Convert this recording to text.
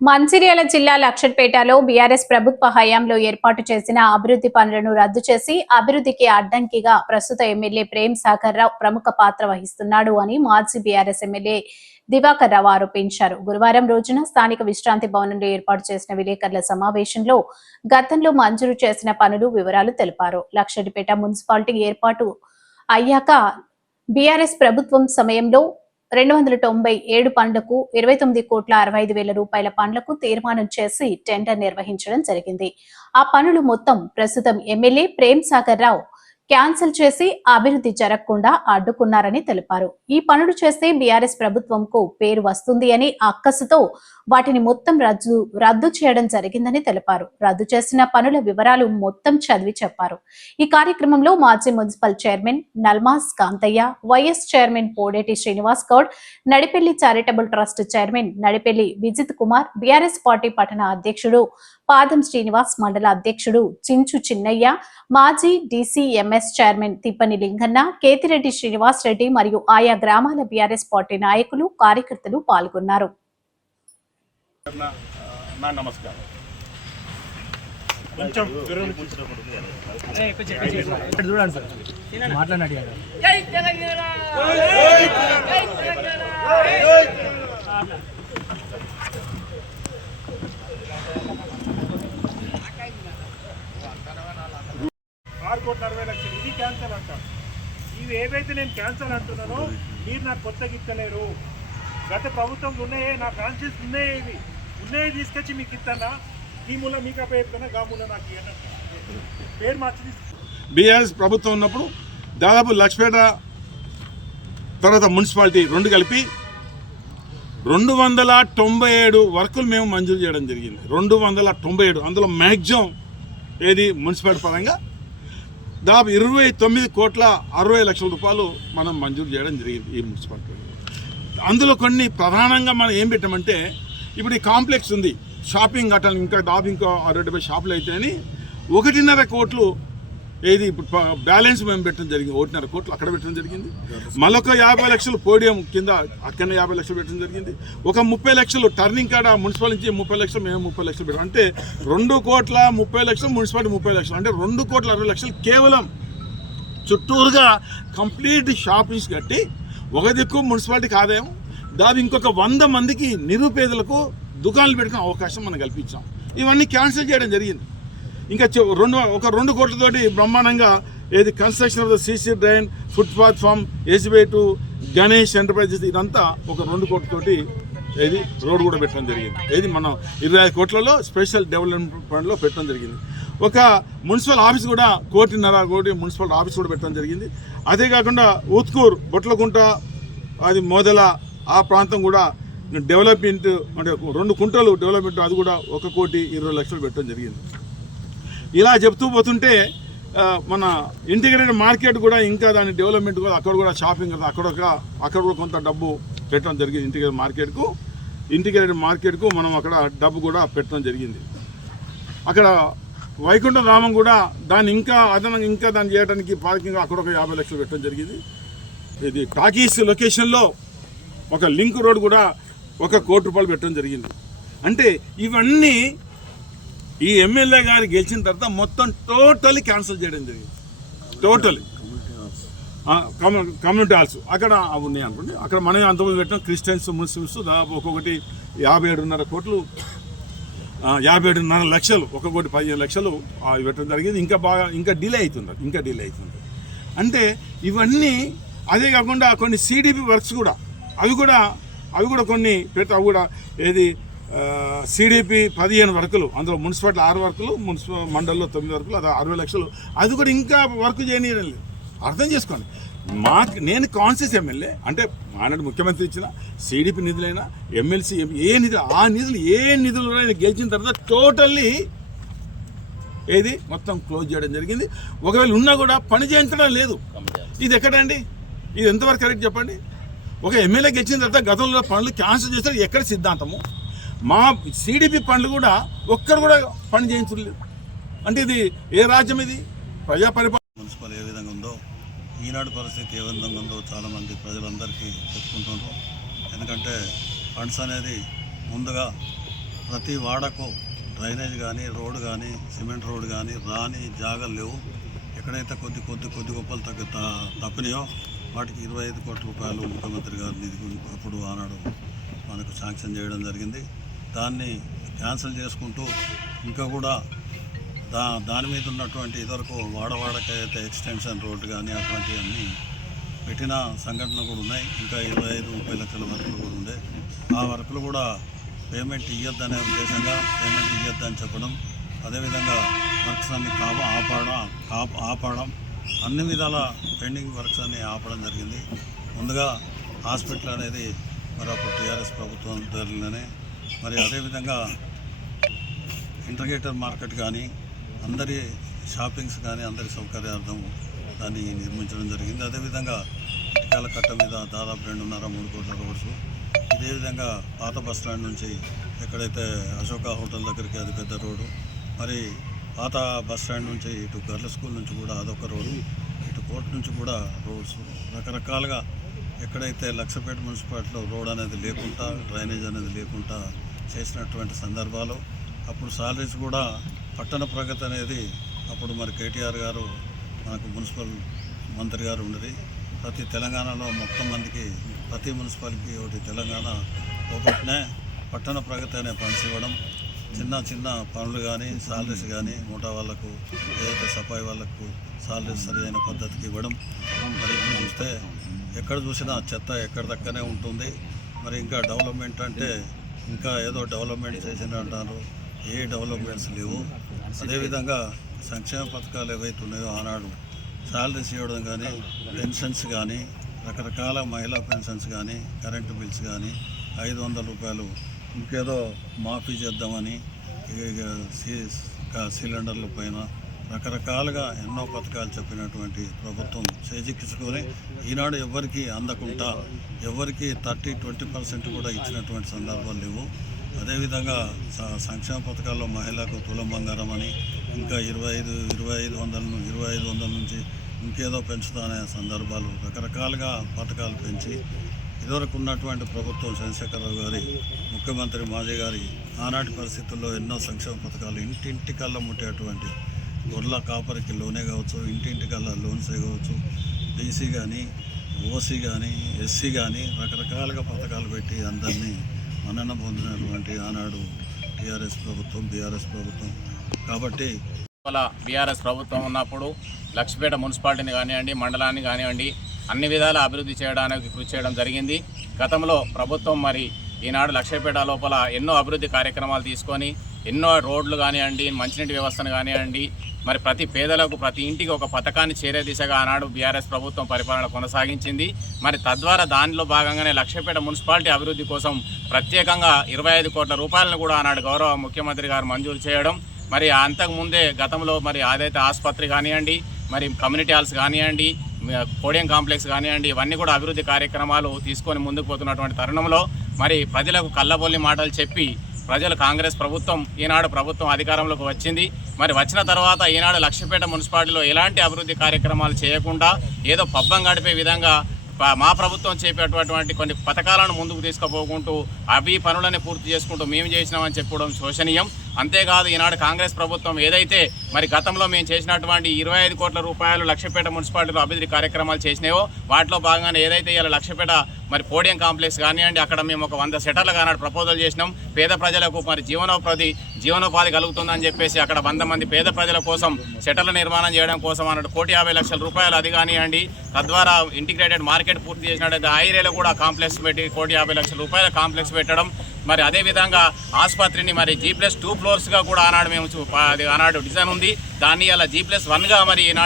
మంచిర్యాల జిల్లా లక్షట్పేటలో బీఆర్ఎస్ ప్రభుత్వ హయాంలో ఏర్పాటు చేసిన అభివృద్ధి పనులను రద్దు చేసి అభివృద్ధికి అడ్డంకిగా ప్రస్తుత ఎమ్మెల్యే ప్రేమ్ సాగర్ రావు ప్రముఖ పాత్ర వహిస్తున్నాడు అని మాజీ బీఆర్ఎస్ ఎమ్మెల్యే దివాకర్ రావు ఆరోపించారు. గురువారం రోజున స్థానిక విశ్రాంతి భవనంలో ఏర్పాటు చేసిన విలేకరుల సమావేశంలో గతంలో మంజూరు చేసిన పనులు వివరాలు తెలిపారు. లక్షటిపేట మున్సిపాలిటీ ఏర్పాటు అయ్యాక బీఆర్ఎస్ ప్రభుత్వం సమయంలో రెండు వందల తొంభై ఏడు పనులకు ఇరవై తొమ్మిది కోట్ల అరవై ఐదు వేల రూపాయల పనులకు తీర్మానం చేసి టెండర్ నిర్వహించడం జరిగింది. ఆ పనులు మొత్తం ప్రస్తుతం ఎమ్మెల్యే ప్రేమ్ సాగర్ రావు క్యాన్సిల్ చేసి అభివృద్ధి జరగకుండా అడ్డుకున్నారని తెలిపారు. ఈ పనులు చేస్తే బీఆర్ఎస్ ప్రభుత్వంకు పేరు వస్తుంది అని అక్కసుతో వాటిని మొత్తం రద్దు రద్దు చేయడం జరిగిందని తెలిపారు. రద్దు చేసిన పనుల వివరాలు మొత్తం చదివి చెప్పారు. ఈ కార్యక్రమంలో మాజీ municipal chairman Nalmas Kanthaiah vice chairman Podeti Srinivas Goud Nadipelli charitable trust chairman Nadipelli Vijith Kumar BRS party పట్టణ అధ్యక్షుడు పాదం శ్రీనివాస్ మండల అధ్యక్షుడు చించు చిన్నయ్య మాజీ డీసీఎంఎస్ చైర్మన్ తిప్పని లింగన్న కేతిరెడ్డి శ్రీనివాస్ రెడ్డి మరియు ఆయా గ్రామాల బీఆర్ఎస్ పార్టీ నాయకులు కార్యకర్తలు పాల్గొన్నారు. నా నా నమస్కారం కొంచెం విరమించినప్పుడు ఇక్కడ చూడండి సార్ మాట్లాడినట్టు కాదు. ఆరు కోట్ల అరవై లక్షలు ఇది క్యాన్సల్ అంటారు ఇవి నేను క్యాన్సర్ అంటున్నానో మీరు నాకు కొత్తగా ఇక్కలేరు గత ప్రభుత్వం ఉన్నాయే నా కాన్షియస్ ఉన్నాయే ఇవి. ఉన్నాయే తీసుకొచ్చి మీకు ఇస్తానా? ఈ మూల మీకు అప్పచెప్తానా గా మూల నాకు పేరు మార్చి బీఆర్ఎస్ ప్రభుత్వం ఉన్నప్పుడు దాదాపు లక్ష్మీపేట తర్వాత మున్సిపాలిటీ రెండు కలిపి రెండు వందల తొంభై ఏడు వర్కులు మేము మంజూరు చేయడం జరిగింది. రెండు వందల తొంభై ఏడు. అందులో మ్యాక్సిమం ఏది మున్సిపాలిటీ పరంగా దాదాపు ఇరవై తొమ్మిది కోట్ల అరవై లక్షల రూపాయలు మనం మంజూరు చేయడం జరిగింది ఈ మున్సిపాలిటీ అందులో కొన్ని ప్రధానంగా మనం ఏం పెట్టామంటే ఇప్పుడు ఈ కాంప్లెక్స్ ఉంది షాపింగ్ కట్టాలి ఇంకా దాదాపు ఇంకా అరవై డెబ్బై షాపులు అయితేని ఒకటిన్నర కోట్లు ఏది ఇప్పుడు బ్యాలెన్స్ మేము పెట్టడం జరిగింది. ఒకటిన్నర కోట్లు అక్కడ పెట్టడం జరిగింది. మళ్ళొక యాభై లక్షలు పోడియం కింద అక్కడ యాభై లక్షలు పెట్టడం జరిగింది. ఒక ముప్పై లక్షలు టర్నింగ్ కాడ మున్సిపల్ నుంచి ముప్పై లక్షలు మేము ముప్పై లక్షలు పెట్టాం అంటే రెండు కోట్ల ముప్పై లక్షలు మున్సిపాలిటీ ముప్పై లక్షలు. అంటే రెండు కోట్ల అరవై లక్షలు కేవలం చుట్టూరుగా కంప్లీట్ షాపింగ్స్ కట్టి ఒక దిక్కు మున్సిపాలిటీకి ఆదాయం దాని ఇంకొక వంద మందికి నిరుపేదలకు దుకాణాలు పెట్టుకునే అవకాశం మనం కల్పించాం. ఇవన్నీ క్యాన్సిల్ చేయడం జరిగింది. ఇంకా రెండు ఒక రెండు కోట్లతోటి బ్రహ్మాండంగా ఏది construction of the CC drain footpath from SBI to Ganesh enterprises ఇదంతా ఒక రెండు కోట్లతోటి ఏది రోడ్ కూడా పెట్టడం జరిగింది. ఏది మనం ఇరవై ఐదు కోట్లలో స్పెషల్ డెవలప్మెంట్ ఫండ్లో పెట్టడం జరిగింది. ఒక మున్సిపల్ ఆఫీస్ కూడా కోటిన్నర కోటి మున్సిపల్ ఆఫీస్ కూడా పెట్టడం జరిగింది. అదే కాకుండా ఉత్కూర్ బొట్లకుంట అది మొదల ఆ ప్రాంతం కూడా డెవలప్మెంట్ అంటే రెండు కుంటలు డెవలప్మెంట్ అది కూడా ఒక కోటి ఇరవై లక్షలు పెట్టడం జరిగింది. ఇలా చెప్తూ పోతుంటే మన ఇంటిగ్రేటెడ్ మార్కెట్ కూడా ఇంకా దాని డెవలప్మెంట్ కూడా అక్కడ కూడా షాపింగ్ కదా అక్కడ ఒక అక్కడ కూడా కొంత డబ్బు పెట్టడం జరిగింది ఇంటిగ్రేటెడ్ మార్కెట్కు ఇంటిగ్రేటెడ్ మార్కెట్కు మనం అక్కడ డబ్బు కూడా పెట్టడం జరిగింది. అక్కడ వైకుంఠ రామం కూడా దాన్ని ఇంకా అదనంగా ఇంకా దాన్ని చేయడానికి పార్కింగ్ అక్కడ ఒక యాభై లక్షలు పెట్టడం జరిగింది. ఇది టాకీస్ లొకేషన్లో ఒక లింక్ రోడ్ కూడా ఒక కోటి రూపాయలు పెట్టడం జరిగింది. అంటే ఇవన్నీ ఈ ఎమ్మెల్యే గారు గెలిచిన తర్వాత మొత్తం టోటలీ క్యాన్సిల్ చేయడం జరిగింది. టోటల్. Community halls. అక్కడ అవి ఉన్నాయి అనుకోండి. అక్కడ మనమే అంతమంది పెట్టిన. క్రిస్టియన్స్ ముస్లిమ్స్ దాదాపు ఒక్కొక్కటి యాభై ఏడున్నర కోట్లు యాభై ఏడున్నర లక్షలు ఒక్కొక్కటి పదిహేను లక్షలు అవి పెట్టడం జరిగింది. ఇంకా బాగా ఇంకా డిలే అవుతుంది ఇంకా డిలే అవుతుంది అంటే ఇవన్నీ అదే కాకుండా కొన్ని సిడిపి వర్క్స్ కూడా అవి కూడా అవి కూడా కొన్ని పెట్టి అవి కూడా ఏది సిడిపి పదిహేను వర్కులు అందులో మున్సిపాలిటీ ఆరు వర్కులు మున్సిపల్ మండల్లో తొమ్మిది వర్కులు అది అరవై లక్షలు. అది కూడా ఇంకా వర్క్ చేయనీయడం లేదు. అర్థం చేసుకోండి. మా నేను కాన్షియస్ ఎమ్మెల్యే అంటే మానాడు ముఖ్యమంత్రి ఇచ్చిన సిడిపి నిధులైనా ఎమ్మెల్సీ ఏ నిధులు ఆ నిధులు ఏ నిధులు గెలిచిన తర్వాత టోటల్లీ ఏది? మొత్తం క్లోజ్ చేయడం జరిగింది. ఒకవేళ ఉన్నా కూడా పని చేయించడం లేదు. ఇది ఎక్కడండి? ఇది ఎంతవరకు కరెక్ట్ చెప్పండి? ఒక ఎమ్మెల్యే గెలిచిన తర్వాత గతంలో పనులు క్యాన్సిల్ చేస్తారు. ఎక్కడ సిద్ధాంతము? మా సిడిపి పనులు కూడా ఒక్కరు కూడా పని చేయించలేదు అంటే ఇది ఏ రాజ్యం ఇది? ప్రజా పరిపాలన మున్సిపల్ ఏ విధంగా ఉందో ఈనాడు పరిస్థితి ఏ విధంగా ఉందో చాలామంది ప్రజలందరికీ చెప్పుకుంటున్నారు ఎందుకంటే ఫండ్స్ అనేది ముందుగా ప్రతి వాడకు డ్రైనేజ్ కానీ రోడ్డు కానీ సిమెంట్ రోడ్డు కానీ రాని జాగలు లేవు. ఎక్కడైతే కొద్ది కొద్ది కొద్ది గొప్పలు తగ్గ తప్పినాయో వాటికి ఇరవై ఐదు కోట్ల రూపాయలు ముఖ్యమంత్రి గారు నిధి అప్పుడు ఆనాడు మనకు శాంక్షన్ చేయడం జరిగింది. దాన్ని క్యాన్సిల్ చేసుకుంటూ ఇంకా కూడా దా దాని మీద ఉన్నటువంటి ఇదివరకు వాడవాడకైతే ఎక్స్టెన్షన్ రోడ్డు కానీ అటువంటివన్నీ పెట్టిన సంఘటనలు కూడా ఉన్నాయి. ఇంకా ఇరవై ఐదు ముప్పై లక్షల వర్కులు కూడా ఉండే. ఆ వర్కులు కూడా పేమెంట్ ఇవ్వద్దనే ఉద్దేశంగా పేమెంట్ ఇవ్వద్దని చెప్పడం అదేవిధంగా వర్క్స్ అన్ని కాప ఆపడం కాప ఆపడం అన్ని విధాల పెండింగ్ వర్క్స్ అన్ని ఆపడం జరిగింది. ముందుగా హాస్పిటల్ అనేది మరి అప్పుడు టీఆర్ఎస్ ప్రభుత్వం ధరలోనే మరి అదేవిధంగా ఇంటర్గేటర్ మార్కెట్ కానీ అందరి షాపింగ్స్ కానీ అందరి సౌకర్యార్థం దాన్ని నిర్మించడం జరిగింది. అదేవిధంగా ఇటుకాల కట్ట మీద దాదాపు రెండున్నర మూడు కోట్ల రోడ్స్. ఇదేవిధంగా పాత బస్ స్టాండ్ నుంచి ఎక్కడైతే అశోక హోటల్ దగ్గరికి అది పెద్ద రోడ్డు మరి పాత బస్ స్టాండ్ నుంచి ఇటు గర్ల స్కూల్ నుంచి కూడా అదొక రోడ్డు ఇటు కోర్టు నుంచి కూడా రోడ్స్. రకరకాలుగా ఎక్కడైతే లక్షపేట మున్సిపాలిటీలో రోడ్ అనేది లేకుండా డ్రైనేజ్ అనేది లేకుండా చేసినటువంటి సందర్భాలు అప్పుడు సాలరీస్ కూడా పట్టణ ప్రగతి అనేది అప్పుడు మరి కేటీఆర్ గారు మనకు మున్సిపల్ మంత్రి గారు ఉండేది. ప్రతి తెలంగాణలో మొత్తం మందికి ప్రతి మున్సిపాలిటీ ఒకటి తెలంగాణ ఒకటినే పట్టణ ప్రగతి అనే ఫండ్స్ ఇవ్వడం. చిన్న చిన్న పనులు కానీ సాలరీస్ కానీ మూటా వాళ్ళకు ఏదైతే సఫాయి వాళ్ళకు సాలరీస్ సరి అయిన పద్ధతికి ఇవ్వడం. మరి చూస్తే ఎక్కడ చూసినా చెత్త ఎక్కడ దక్కనే ఉంటుంది. మరి ఇంకా డెవలప్మెంట్ అంటే ఇంకా ఏదో డెవలప్మెంట్ చేసిన అంటారు. ఏ డెవలప్మెంట్స్ లేవు. అదేవిధంగా సంక్షేమ పథకాలు ఏవైతే ఉన్నాయో ఆనాడు శాలరీస్ ఇవ్వడం కానీ పెన్షన్స్ కానీ రకరకాల మహిళా పెన్షన్స్ కానీ కరెంటు బిల్స్ కానీ ఐదు వందల రూపాయలు ఇంకేదో మాఫీ చేద్దామని ఇక సి- సిలిండర్ల పైన రకరకాలుగా ఎన్నో పథకాలు చెప్పినటువంటి ప్రభుత్వం చేజిక్కించుకొని ఈనాడు ఎవరికి అందకుండా ఎవరికి థర్టీ ట్వంటీ పర్సెంట్ కూడా ఇచ్చినటువంటి సందర్భాలు లేవు. అదేవిధంగా సంక్షేమ పథకాల్లో మహిళలకు తులం బంగారం అని ఇంకా ఇరవై ఐదు ఇరవై ఐదు వందల ను- ఇరవై ఐదు వందల నుంచి ఇంకేదో పెంచుతానే సందర్భాలు రకరకాలుగా పథకాలు పెంచి ఇదివరకు ఉన్నటువంటి ప్రభుత్వం చంద్రశేఖరరావు గారి ముఖ్యమంత్రి మాజీ గారి ఆనాటి పరిస్థితుల్లో ఎన్నో సంక్షేమ పథకాలు ఇంటింటికల్లా ముట్టేటువంటి గొర్రెల కాపరికి లోనే కావచ్చు ఇంటింటికల్లా లోన్సే కావచ్చు బీసీ కానీ ఓసీ కానీ ఎస్సీ కానీ రకరకాలుగా పథకాలు పెట్టి అందరినీ మన్నన పొందినటువంటి ఆనాడు టీఆర్ఎస్ ప్రభుత్వం బీఆర్ఎస్ ప్రభుత్వం. కాబట్టి ఇవాళ బీఆర్ఎస్ ప్రభుత్వం ఉన్నప్పుడు లక్ష్మీపేట మున్సిపాలిటీని కానివ్వండి మండలాన్ని కానివ్వండి అన్ని విధాల అభివృద్ధి చేయడానికి కృషి చేయడం జరిగింది. గతంలో ప్రభుత్వం మరి ఈనాడు లక్ష్మీపేట లోపల ఎన్నో అభివృద్ధి కార్యక్రమాలు తీసుకొని ఎన్నో రోడ్లు కానివ్వండి మంచినీటి వ్యవస్థను కానివ్వండి మరి ప్రతి పేదలకు ప్రతి ఇంటికి ఒక పథకాన్ని చేరే దిశగా ఆనాడు బీఆర్ఎస్ ప్రభుత్వం పరిపాలన కొనసాగించింది. మరి తద్వారా దానిలో భాగంగానే లక్ష్యపేట మున్సిపాలిటీ అభివృద్ధి కోసం ప్రత్యేకంగా ఇరవై ఐదు కోట్ల రూపాయలను కూడా ఆనాడు గౌరవ ముఖ్యమంత్రి గారు మంజూరు చేయడం మరి అంతకు ముందే గతంలో మరి అదైతే ఆసుపత్రి కానివ్వండి మరి కమ్యూనిటీ హాల్స్ కానివ్వండి కోడియం కాంప్లెక్స్ కానివ్వండి ఇవన్నీ కూడా అభివృద్ధి కార్యక్రమాలు తీసుకొని ముందుకు పోతున్నటువంటి తరుణంలో మరి ప్రజలకు కళ్ళబొల్లి మాటలు చెప్పి ప్రజలు కాంగ్రెస్ ప్రభుత్వం ఈనాడు ప్రభుత్వం అధికారంలోకి వచ్చింది. మరి వచ్చిన తర్వాత ఈనాడు లక్ష్మీపేట మున్సిపాలిటీలో ఎలాంటి అభివృద్ధి కార్యక్రమాలు చేయకుండా ఏదో పబ్బం గడిపే విధంగా మా ప్రభుత్వం చేపేటటువంటి కొన్ని పథకాలను ముందుకు తీసుకుపోకుంటూ అవి పనులని పూర్తి చేసుకుంటూ మేము చేసినామని చెప్పడం శోచనీయం అంతేకాదు ఈనాడు కాంగ్రెస్ ప్రభుత్వం ఏదైతే మరి గతంలో మేము చేసినటువంటి ఇరవై ఐదు కోట్ల రూపాయలు లక్షపేట మున్సిపాలిటీలో అభివృద్ధి కార్యక్రమాలు చేసినాయో వాటిలో భాగంగానే ఏదైతే ఇలా లక్షపేట మరి పోడియం కాంప్లెక్స్ కానివ్వండి అక్కడ మేము ఒక వంద సెటర్లు కానాడు ప్రపోజల్ చేసినాం. పేద ప్రజలకు మరి జీవనోపాధి జీవనోపాధి కలుగుతుందని చెప్పేసి అక్కడ వంద మంది పేద ప్రజల కోసం సెటర్ల నిర్మాణం చేయడం కోసం అన్నట్టు కోటి యాభై లక్షల రూపాయలు అది కానివ్వండి తద్వారా ఇంటిగ్రేటెడ్ మార్కెట్ పూర్తి చేసినట్టయితే ఆ ఏరియాలో కూడా కాంప్లెక్స్ పెట్టి కోటి యాభై లక్షల రూపాయల కాంప్లెక్స్ పెట్టడం. మరి అదేవిధంగా ఆసుపత్రిని మరి జీ ప్లస్ టూ ఫ్లోర్స్గా కూడా ఆనాడు మేము అది ఆనాడు డిజైన్ ఉంది. దాన్ని అలా జీ ప్లస్ వన్గా మరి ఈనాడు